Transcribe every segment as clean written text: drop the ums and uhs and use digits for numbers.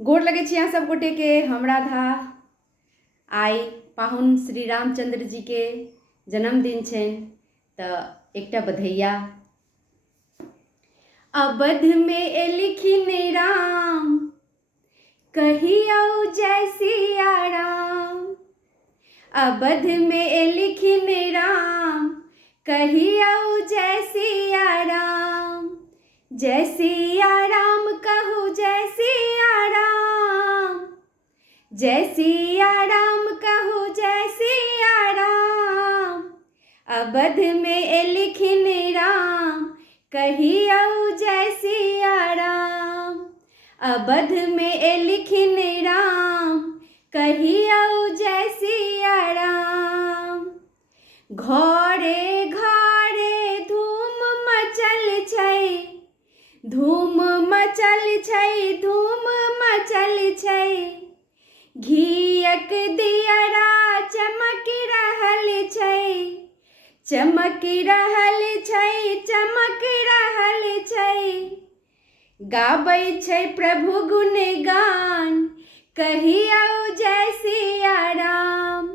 गोर लगे छी अहाँ सब गोटे के। हम राधा। आई पाहुन श्री रामचंद्र जी के जन्मदिन छनि तऽ एकटा बधैया। अवध में एलखिन राम, कहियौ जय सिया राम। अवध में एलखिन राम, कहियौ जय सिया राम। जय सिया राम कहू जय सिया राम। जय सिया राम कहू जय सिया राम। अवध में एलखिन राम, कहियौ जय सिया राम। अवध में एलखिन राम, कहियौ जय सिया राम। घरे घरे धूम मचल छै, धूम मचल छै, धूम मचल छै। घीयक दियरा चमक रहल छै, चमक रहल छै, चमक रहल छै। गाबै छै प्रभु गुणगान, कहियौ जय सिया राम।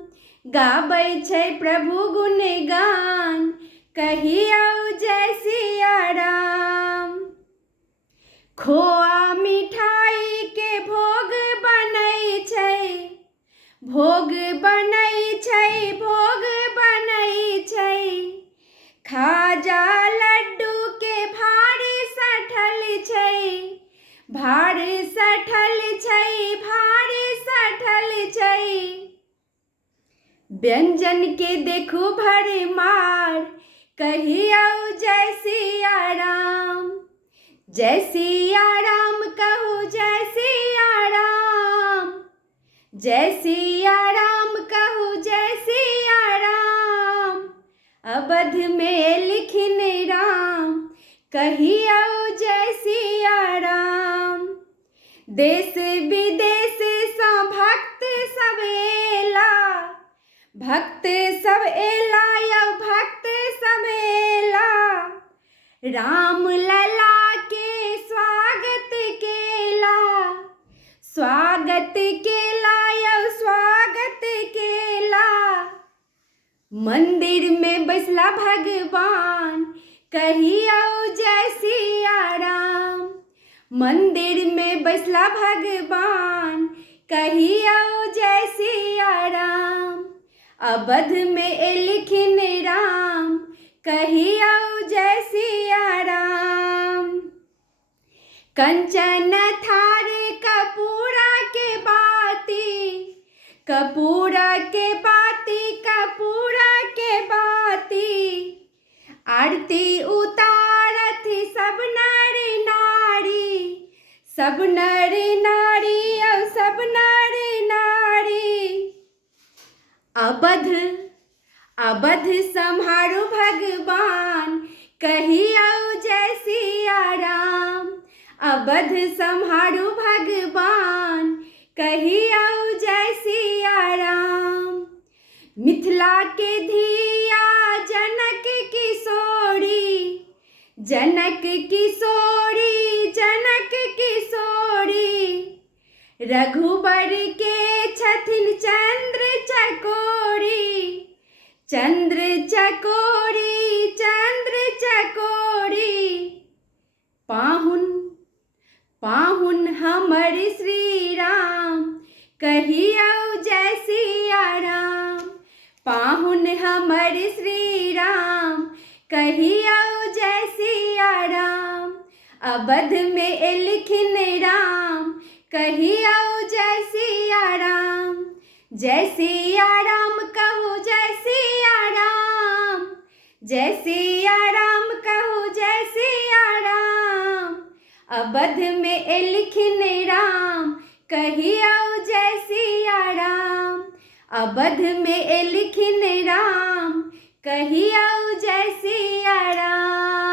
गाबै छै प्रभु गुणगान, कहियौ जय सिया राम। खोआ मिठाई के भोग बनै छै, भोग बनै छै, भोग बनै छै। खाजा लड्डू के भारी सठल छै, भारी सठल छै, भारी सठल छै। व्यंजन के देखू भरमार, कहियौ जय सिया राम। जय सिया राम कहू जय सिया राम। जय सिया राम कहू जय सिया राम। अवध में एलखिन राम, कहियौ जय सिया राम। देश विदेश सँ भक्त सब एला, भक्त सब एला यौ भक्त सब एला। राम लला के स्वागत केला, स्वागत केला यौ स्वागत केला। मंदिर में बैसला भगवान, कहियौ जय सिया राम। मंदिर में बैसला भगवान, कहियौ जय सिया राम। अवध में एलखिन राम, कहियौ जय सिया राम। कंचन थार कपूरा के बाती, कपूरा के बाती, कपूरा के बाती। आरती उतारत सब नर नारी, सब नर नारी यौ सब नर नारी। अवध अवध सम्हारो भगवान, कहियौ जय सिया राम। अवध सम्हारो भगवान, कहियौ जय सिया राम। मिथिला के धिया जनक किशोरी, जनक किशोरी, जनक किशोरी। रघुबर के छथिन चंद्र चकोरी, चंद्र चकोरी, चंद्र चकोरी। पाहुन पाहुन हमर श्री राम, कहियौ जय सिया राम। पाहुन हमर श्री राम, कहियौ जय सिया राम। अवध में एलखिन राम, कहियौ जय सिया राम। जय सिया राम कहू जय सिया राम। जय सिया राम कहू जय सिया राम। अवध में एलखिन राम, कहियौ जय सिया राम। अवध में एलखिन राम, कहियौ जय सिया राम।